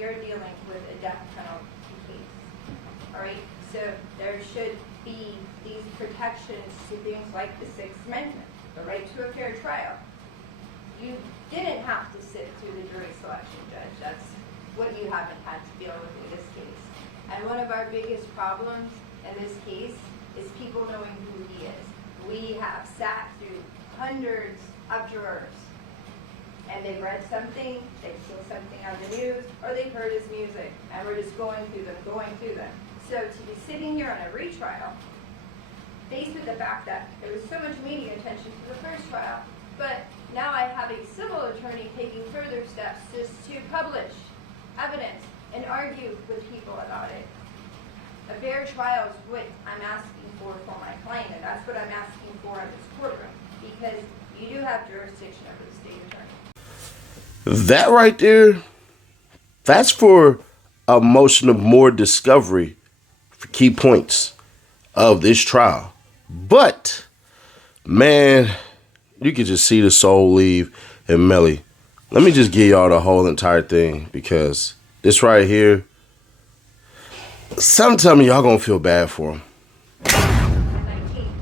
we are dealing with a death penalty case. All right, so there should be these protections to things like the Sixth Amendment, the right to a fair trial. You didn't have to sit through the jury selection, Judge. That's what you haven't had to deal with in this case. And one of our biggest problems in this case is people knowing who he is. We have sat through hundreds of jurors, and they've read something, they've seen something on the news, or they've heard his music, and we're just going through them. So to be sitting here on a retrial, faced with the fact that there was so much media attention to the first trial, but now I have a civil attorney taking further steps just to publish evidence and argue with people about it. A fair trial is what I'm asking for my client, and that's what I'm asking for in this courtroom, because you do have jurisdiction over the state attorney. That right there, that's for a motion of more discovery for key points of this trial. But, man, you could just see the soul leave in Melly. Let me just give y'all the whole entire thing, because this right here, some tell me y'all gonna feel bad for him. 119,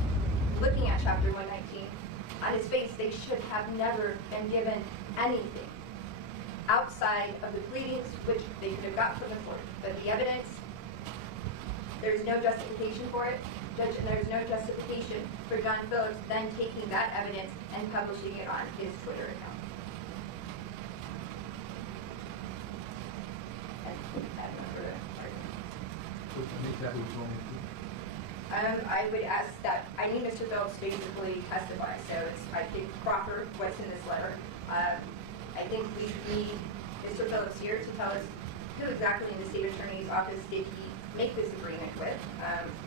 looking at chapter 119, on his face, they should have never been given anything outside of the pleadings, which they could have got from the court. But the evidence, there's no justification for it, Judge, and there's no justification for John Phillips then taking that evidence and publishing it on his Twitter account. I would ask that, I need Mr. Phillips to basically testify, so I think proper what's in this letter. I think we need Mr. Phillips here to tell us who exactly in the state attorney's office did he make this agreement with,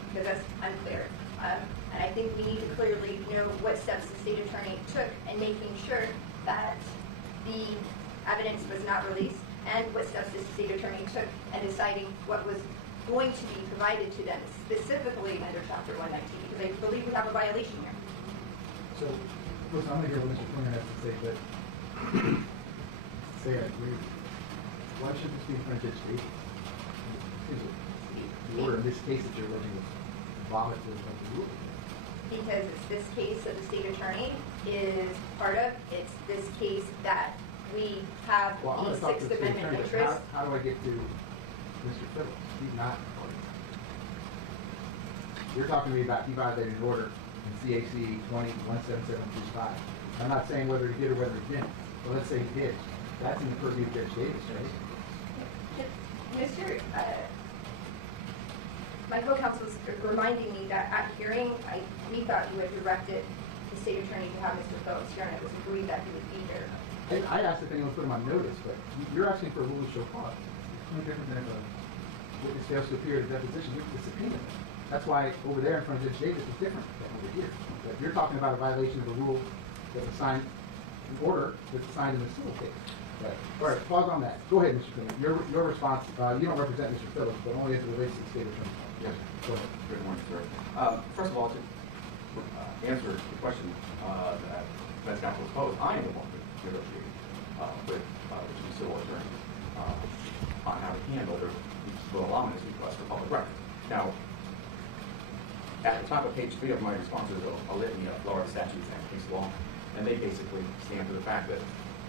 because that's unclear. And I think we need to clearly know what steps the state attorney took in making sure that the evidence was not released, and what steps the state attorney took in deciding what was going to be provided to them, specifically under Chapter 119, because I believe we have a violation here. So, listen, I'm going to hear what Mr. Klinger has to say, but say I agree. Why should this be in front of Judge Davis? Is it the order in this case that you're looking at volatile of the rule? Because it's this case that the state attorney is part of. It's this case that we have the Sixth Amendment interest. How do I get to Mr. Phillips? He's not part of it. You're talking to me about he violated an order in CAC 20-17725. I'm not saying whether he did or whether he didn't. But let's say he did. That's in the purview of Judge Davis, right? Mr. My co-counsel was reminding me that at hearing, we thought you had directed the state attorney to have Mr. Phillips here, and it was agreed that he would be here. I asked if anyone put him on notice, but you're asking for a rule to show cause. It's no different than if a witness fails to appear at a deposition. You have to subpoena them. That's why over there in front of Judge Davis is different than over here. But you're talking about a violation of a rule that's assigned, an order that's assigned in the civil case. But, all right, pause on that. Go ahead, Mr. Klinger. Your response, you don't represent Mr. Phillips, but only as it relates to the state attorney. Yes. Go ahead. Good morning, sir. First of all, to answer the question that defense counsel posed, I am the one who negotiated with the two civil attorneys on how to handle their civil allowance request for public record. Now, at the top of page 3 of my response is a litany of Florida statutes and case law, and they basically stand for the fact that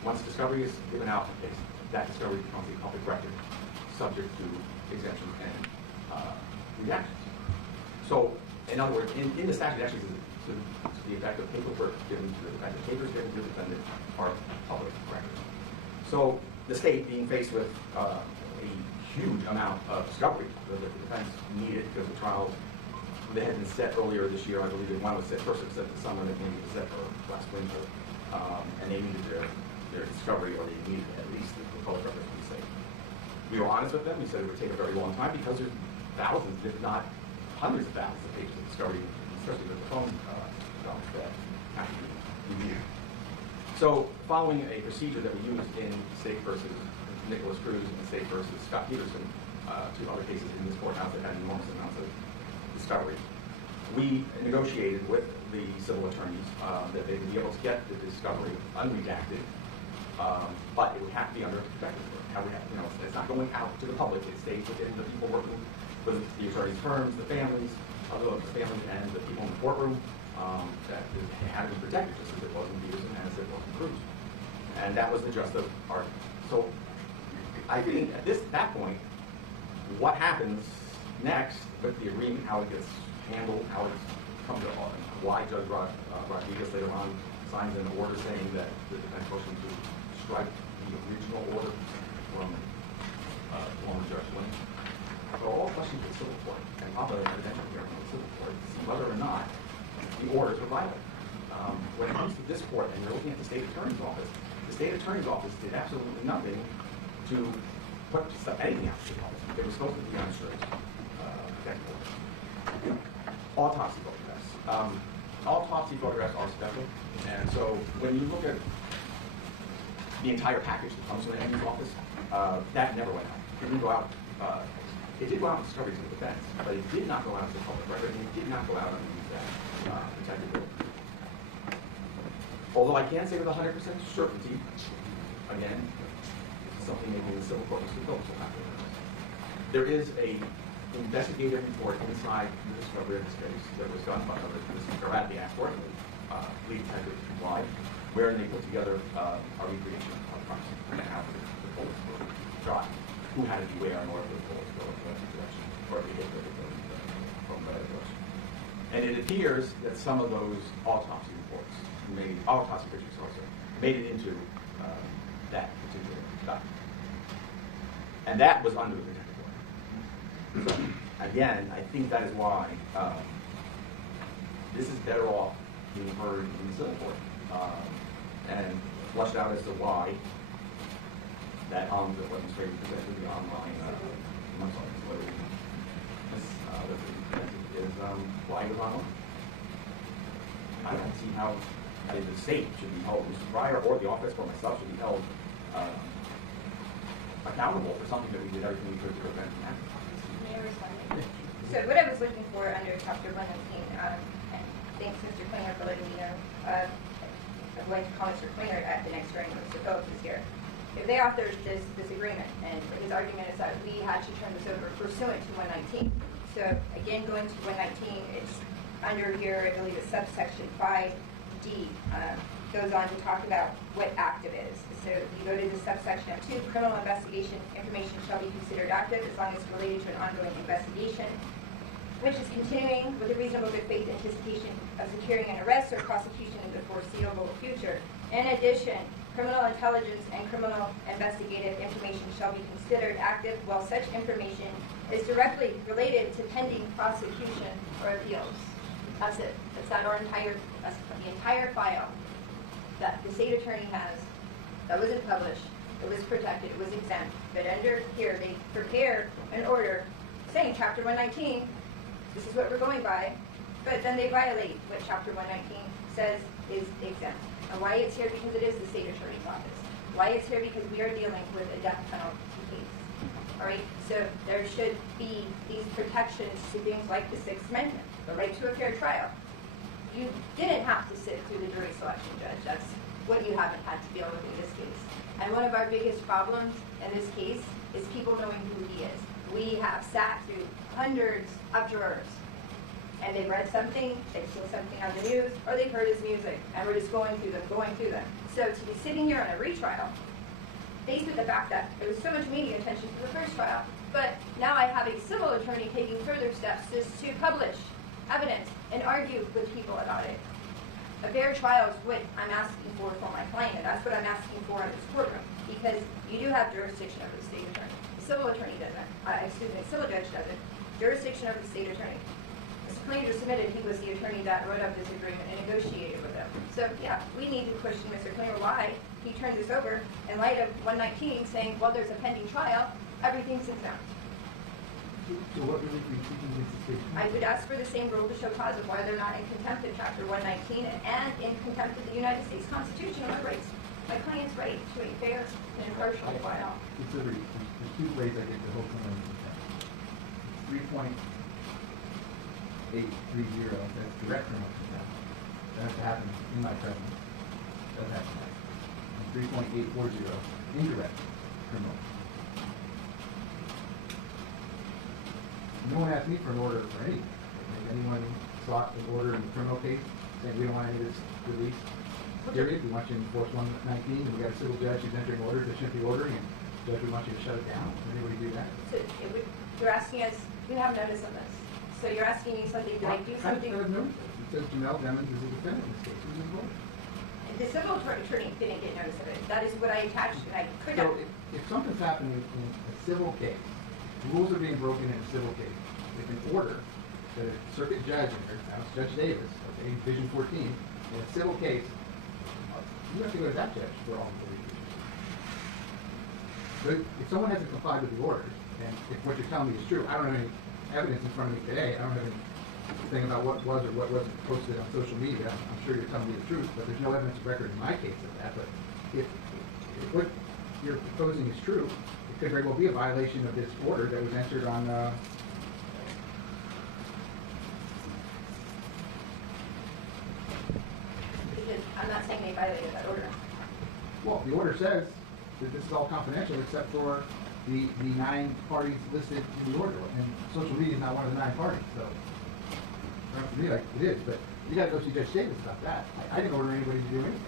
once discovery is given out in a case, that discovery becomes a public record, subject to exemptions and redactions. So, in other words, in the statute actually to the effect of paperwork given to the defendant, papers given to the defendant are public records. So, the state being faced with a huge amount of discovery that the defense needed because the trials that had been set earlier this year, I believe one was set first, it was set this summer, and then it was set for last winter, and they needed their discovery, or they needed at least the public records to be safe. We were honest with them. We said it would take a very long time because there's thousands, if not hundreds of thousands of pages of discovery, especially with the phone that have to be reviewed. So, following a procedure that we used in State versus Nicholas Cruz and State versus Scott Peterson, two other cases in this courthouse that had enormous amounts of discovery, we negotiated with the civil attorneys that they would be able to get the discovery unredacted But it would have to be under a protective order. How we have, it's not going out to the public. It stays within the people working with the attorney's firms, the families, and the people in the courtroom. That it had to be protected, just as it wasn't Peterson and as it wasn't Cruz. And that was the gist of our. So I think at that point, what happens next with the agreement, how it gets handled, how it's come to, why Judge Rodriguez later on signs an order saying that the defense motion to strike the original order from former Judge Lynn. So all questions of the civil court and probably an evidential hearing in the civil court to see whether or not the orders were violated. When it comes to this court and you're looking at the state attorney's office, the state attorney's office did absolutely nothing to put anything out to the public. They were supposed to be on strict protective order. Autopsy photographs. Autopsy photographs are special, and so when you look at the entire package that comes from the AG's office, that never went out. It didn't go out. It did go out in discovery to the defense, but it did not go out to the public record, and it did not go out underneath that protective order. Although I can't say with 100% certainty, again, something maybe the civil court will have to. There is a investigative report inside the discovery of this case that was done by at the Act Court, lead detective Y, wherein they put together a recreation of crimes and how the bullets were shot, who had to beware in order for the bullets to go in the direction, or if they hit from the direction. And it appears that some of those autopsy reports, autopsy pictures also, made it into that particular document. And that was under the protective order. So, again, I think that is why this is better off being heard in the civil court and flushed out as to why that what was presented the online is why it was online. I don't see how the state should be held, Mr. Breyer or the office or myself should be held accountable for something that we did everything we could to prevent from happening. So what I was looking for under Chapter 119, and thanks Mr. Klinger for letting me know, I'm going to call Mr. Klinger at the next hearing when Mr. Phillips is here. If they authored this agreement, and his argument is that we had to turn this over pursuant to 119. So again, going to 119, it's under here, I believe it's subsection 5D, goes on to talk about what active is. So you go to the subsection 2, criminal investigation information shall be considered active as long as it's related to an ongoing investigation, which is continuing with a reasonable good faith anticipation of securing an arrest or prosecution in the foreseeable future. In addition, criminal intelligence and criminal investigative information shall be considered active while such information is directly related to pending prosecution or appeals. That's it. That's the entire file that the state attorney has that wasn't published, it was protected, it was exempt. But under here, they prepare an order saying Chapter 119, this is what we're going by, but then they violate what Chapter 119 says is exempt. And why it's here? Because it is the state attorney's office. Why it's here? Because we are dealing with a death penalty case. All right, so there should be these protections to things like the Sixth Amendment, the right to a fair trial. You didn't have to sit through the jury selection, Judge. That's what you haven't had to deal with in this case. And one of our biggest problems in this case is people knowing who he is. We have sat through hundreds of jurors, and they've read something, they've seen something on the news, or they've heard his music, and we're just going through them. So to be sitting here on a retrial, faced with the fact that there was so much media attention to the first trial, but now I have a civil attorney taking further steps just to publish evidence and argue with people about it. A fair trial is what I'm asking for my client, and that's what I'm asking for in this courtroom, because you do have jurisdiction over the state attorney. The civil attorney doesn't. The civil judge doesn't. Jurisdiction over the state attorney. Mr. Klinger submitted he was the attorney that wrote up this agreement and negotiated with them. So yeah, we need to question Mr. Klinger why he turned this over in light of 119 saying, well, there's a pending trial, everything's exempt. So what really are you seeking in this case? I would ask for the same rule to show cause of why they're not in contempt of Chapter 119 and in contempt of the United States Constitution on the rights. My client's right to a fair and impartial trial. Consider there's two ways I get the whole thing in contempt. 3.830, that's direct criminal contempt. That has to happen in my presence. That has to happen. 3.840, indirect criminal. No one asked me for an order for anything. Has anyone sought an order in the criminal case saying we don't want any of this released? Period. We want you to enforce 119, and we got a civil judge who's entering orders that shouldn't be ordering, and judge, we want you to shut it down. Does anybody do that? So you're asking us, we have notice of this. So you're asking me something, did I do something? I have notice of it. It says Janelle Demons is a defendant in this case. Who's involved? The civil attorney didn't get notice of it. That is what I attached, and I could So not. if something's happening in a civil case, rules are being broken in a civil case, if an order that a circuit judge, now it's Judge Davis, okay, Division 14, in a civil case, you have to go to that judge for all the reasons. But if someone hasn't complied with the orders, and if what you're telling me is true, I don't have any evidence in front of me today, I don't have anything about what was or what wasn't posted on social media, I'm sure you're telling me the truth, but there's no evidence of record in my case of that, but if what you're proposing is true, it could very well be a violation of this order that was entered on, Because I'm not saying they violated that order. well, the order says that this is all confidential except for the 9 parties listed in the order, and social media is not one of the 9 parties, so, for me, like, it is, but you gotta go see Judge Davis about that. I didn't order anybody to do anything.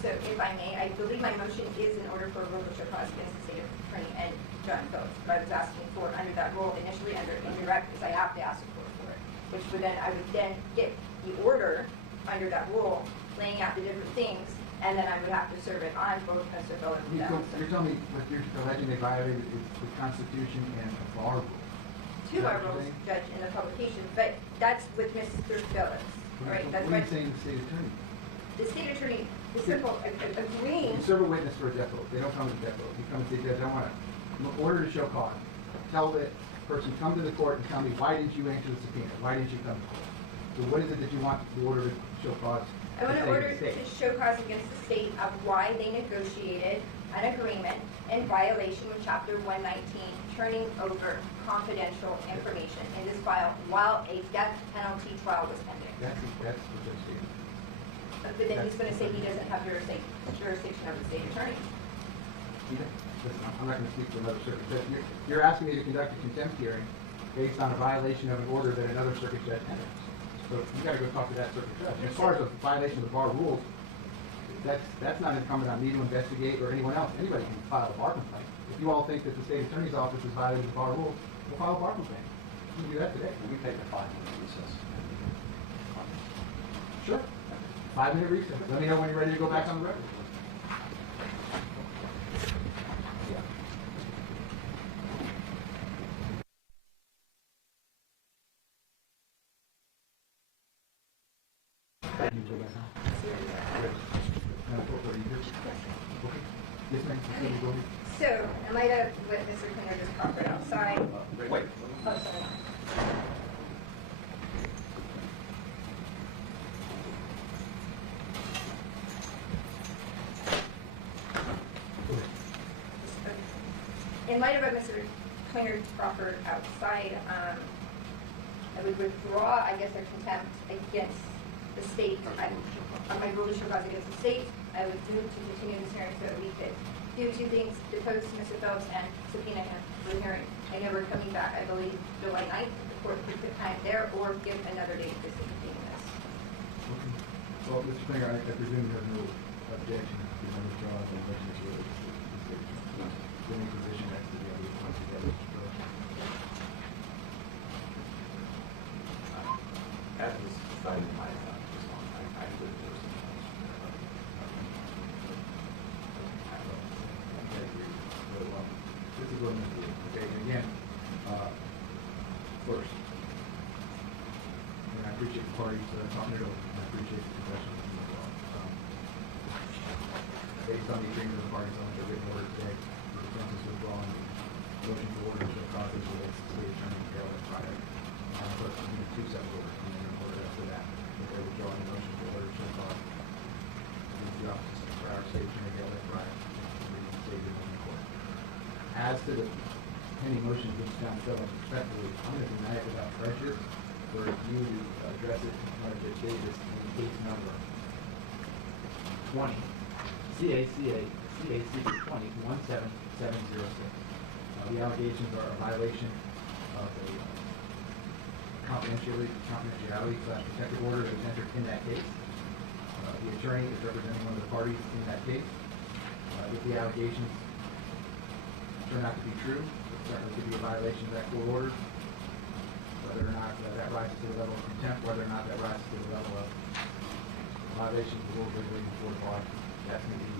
So if I may, I believe my motion is in order for a rule of show cause against the state attorney and John Phillips. But I was asking for under that rule initially under indirect because I have to ask the court for it, which would then, I would then get the order under that rule, laying out the different things, and then I would have to serve it on both Mr. Phillips and You're telling me what you're alleging they violated is the Constitution and the bar rule. two our rules, Judge, in the publication, but that's with Mr. Phillips, all right? That's What are what you saying to the state attorney? the state attorney, the simple agreeing. You serve a witness for a death vote. They don't come to death vote. You come and say, Judge, I want an order to show cause. Tell the person, come to the court and tell me, why didn't you answer the subpoena? Why didn't you come to court? So what is it that you want the order to show cause? I want to an say order to the state? to show cause against the state of why they negotiated an agreement in violation of Chapter 119, turning over confidential information in this file while a death penalty trial was pending. That's what Judge Davis. But then he's going to say he doesn't have jurisdiction over the state attorney. Listen, I'm not going to speak for another circuit judge. You're asking me to conduct a contempt hearing based on a violation of an order that another circuit judge entered. So you got to go talk to that circuit judge. As far as a violation of the bar rules, that's not incumbent on me to investigate or anyone else. Anybody can file a bar complaint. If you all think that the state attorney's office has violated the bar rules, we'll file a bar complaint. We can do that today. We can take a 5-minute recess. Sure. 5-minute recess. Let me know when you're ready to go back on the record. Yes, ma'am. So, in light of what Mr. Klinger just proffered outside, Wait. oh, sorry. In light of what Mr. Klinger proffered outside, I would withdraw, I guess, a contempt against the state. On my rule of show cause against the state, I would move to continue this hearing so that we could do 2 things, depose Mr. Phillips and subpoena him for the hearing. I know we're coming back, I believe, July 9th. The court could put time there or give another date to continue this. Well, Mr. Klinger, I presume you have no objection to the withdrawal of the motion to any position as to the other points together. As was cited in my response, I would endorse the motion. I agree. So, this is what I'm going to do. Okay, and again, first, and I appreciate the parties talking it over, and I appreciate the professionalism as well. Based on the agreement of the parties on the written order today, the defense is withdrawing the motion to order to process relates to the attorney Gail and Friday. But we need 2 separate orders, and then an order after that. If they're withdrawing the motion to order to cause against the office for our state attorney Gail and Friday, and we need to state it in the court. As to the pending motion against John Phillips, respectfully, I'm going to deny it without prejudice for you to address it in front of Judge Davis in case number 20, CAC 20-17706. The allegations are a violation of a confidentiality/protective order that was entered in that case. The attorney is representing one of the parties in that case. If the allegations turn out to be true, it certainly could be a violation of that court order. Whether or not that rises to the level of contempt, whether or not that rises to the level of violation of the rules regulating the court of law, that's going to be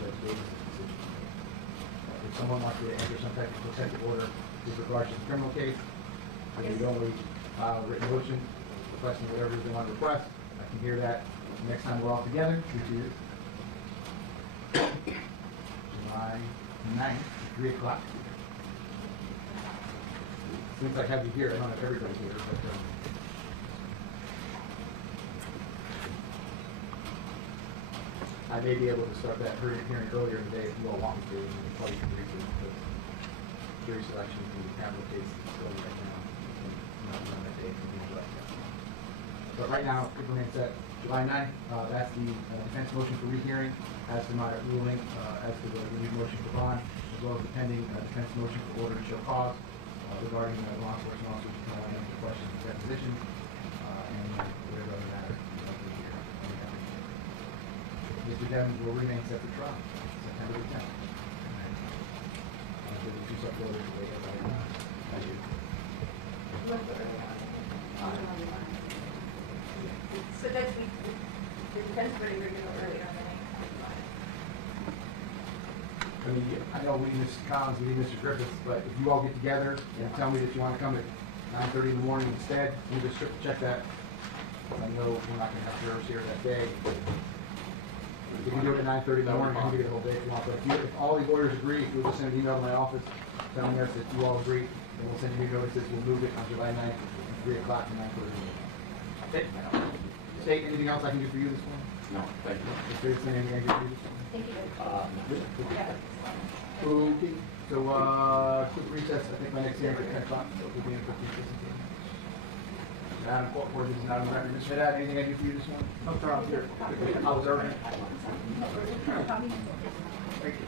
Judge Davis' decision. If someone wants to enter some type of protective order with regards to the criminal case, they would only file a written motion requesting whatever it is they want to request. I can hear that next time we're all together, which is July 9th, 3 o'clock. Seems like I have you here. I don't have everybody here, but I may be able to start that hearing earlier today if you all want me to. And probably can brief it, but jury selection in the capital case is still right now. Not on that day, but right now, it remains set July 9th. That's the defense motion for rehearing as to my ruling, as to the renewed motion for bond, as well as the pending defense motion for order to show cause regarding law enforcement officers who can answer questions of deposition and whatever other matter you'd like to hear. Mr. Devins will remain set for trial September the 10th. The two sub-orders wait as I do. So that's the defense pretty regular earlier on the night. I mean, I know we need Mr. Collins, we need Mr. Griffiths, but if you all get together and tell me that you want to come at 9:30 in the morning instead, we just check that. I know we're not going to have jurors here that day. You can do it at 9:30 in the morning, you can do it the whole day if you want, but if all the lawyers agree, if you'll just send an email to my office telling us that you all agree, then we'll send you new notices, we'll move it on July 9th at 3 o'clock to 9:30. State, anything else I can do for you this morning? No, thank you. Is there anything I can do for you this morning? Thank you. Okay, so, quick recess, I think my next hearing is at 10 o'clock, so we'll be in 15 minutes. Madam Court, for this is not on record. Mr. Haddad, anything I can do for you this morning? No, sir, I'm here. I was urgent. Thank you.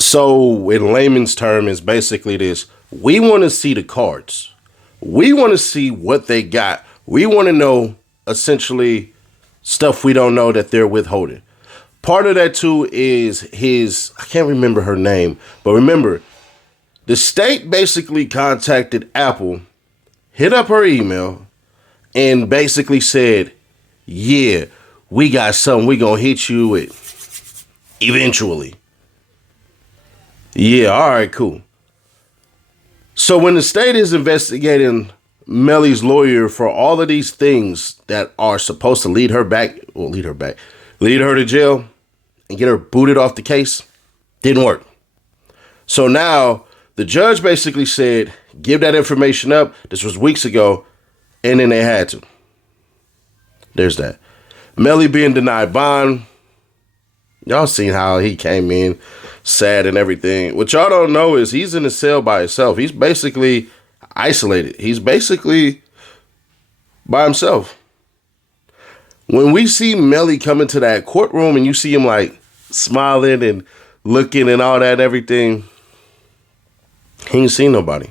So, in layman's term, is basically this: we want to see the cards. We want to see what they got. We want to know, essentially, stuff we don't know that they're withholding. Part of that, too, is I can't remember her name, but remember, the state basically contacted Apple, hit up her email, and basically said, yeah, we got something we gonna hit you with eventually. Yeah, all right, cool. So when the state is investigating Melly's lawyer for all of these things that are supposed to lead her to jail and get her booted off the case, didn't work. So now the judge basically said, give that information up. This was weeks ago, and then they had to. There's that. Melly being denied bond. Y'all seen how he came in sad and everything. What y'all don't know is he's in a cell by himself. He's basically isolated. He's basically by himself. When we see Melly come into that courtroom and you see him like smiling and looking and all that and everything, he ain't seen nobody.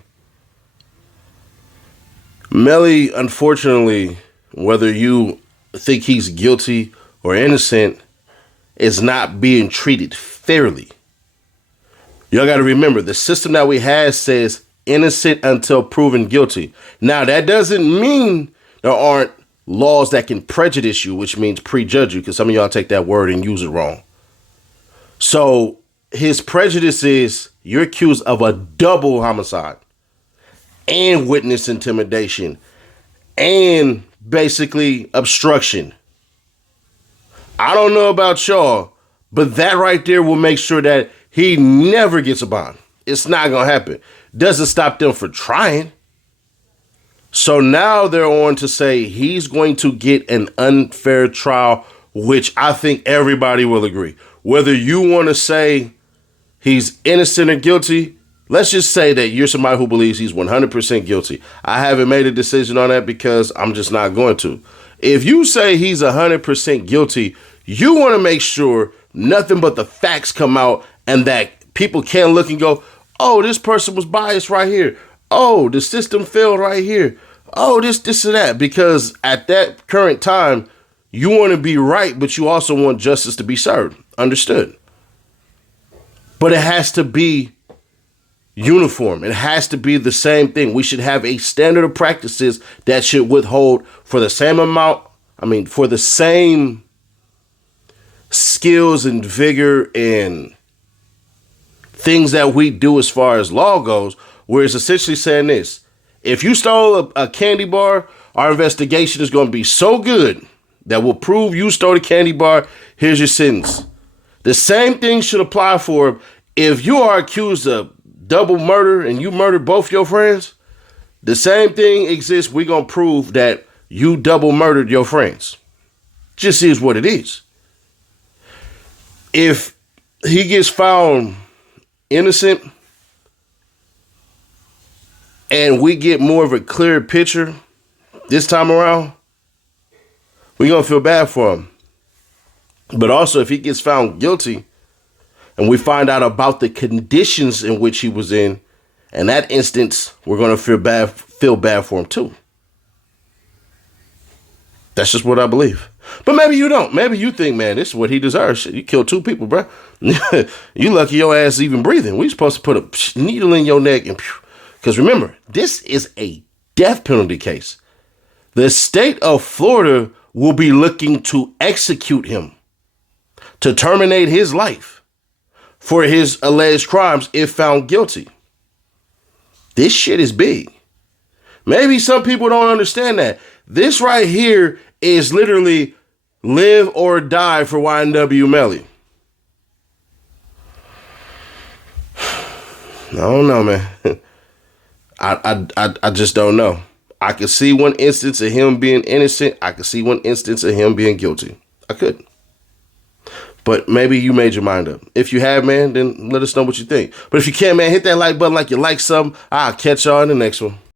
Melly, unfortunately, whether you think he's guilty or innocent, is not being treated fairly. Y'all got to remember, the system that we have says innocent until proven guilty. Now, that doesn't mean there aren't laws that can prejudice you, which means prejudge you, because some of y'all take that word and use it wrong. So his prejudice is you're accused of a double homicide and witness intimidation and basically obstruction. I don't know about y'all, but that right there will make sure that he never gets a bond. It's not going to happen. Doesn't stop them from trying. So now they're on to say he's going to get an unfair trial, which I think everybody will agree. Whether you want to say he's innocent or guilty, let's just say that you're somebody who believes he's 100% guilty. I haven't made a decision on that because I'm just not going to. If you say he's 100% guilty, you want to make sure nothing but the facts come out and that people can't look and go, oh, this person was biased right here. Oh, the system failed right here. Oh, this and that. Because at that current time, you want to be right, but you also want justice to be served. Understood. But it has to be uniform. It has to be the same thing. We should have a standard of practices that should withhold for the same amount. For the same skills and vigor and things that we do as far as law goes, where it's essentially saying this: if you stole a candy bar, our investigation is going to be so good that will prove you stole the candy bar. Here's your sentence. The same thing should apply for if you are accused of double murder and you murdered both your friends. The same thing exists. We're going to prove that you double murdered your friends. Just is what it is. If he gets found innocent and we get more of a clear picture this time around, we're going to feel bad for him. But also, if he gets found guilty and we find out about the conditions in which he was in that instance, we're going to feel bad for him too. That's just what I believe. But maybe you don't. Maybe you think, man, this is what he deserves. Shit, you killed 2 people, bro. You lucky your ass is even breathing. We supposed to put a needle in your neck. Because remember, this is a death penalty case. The state of Florida will be looking to execute him, to terminate his life for his alleged crimes if found guilty. This shit is big. Maybe some people don't understand that. This right here is literally live or die for YNW Melly. I don't know, man. I just don't know. I could see one instance of him being innocent. I could see one instance of him being guilty. I could. But maybe you made your mind up. If you have, man, then let us know what you think. But if you can't, man, hit that like button like you like something. I'll catch y'all in the next one.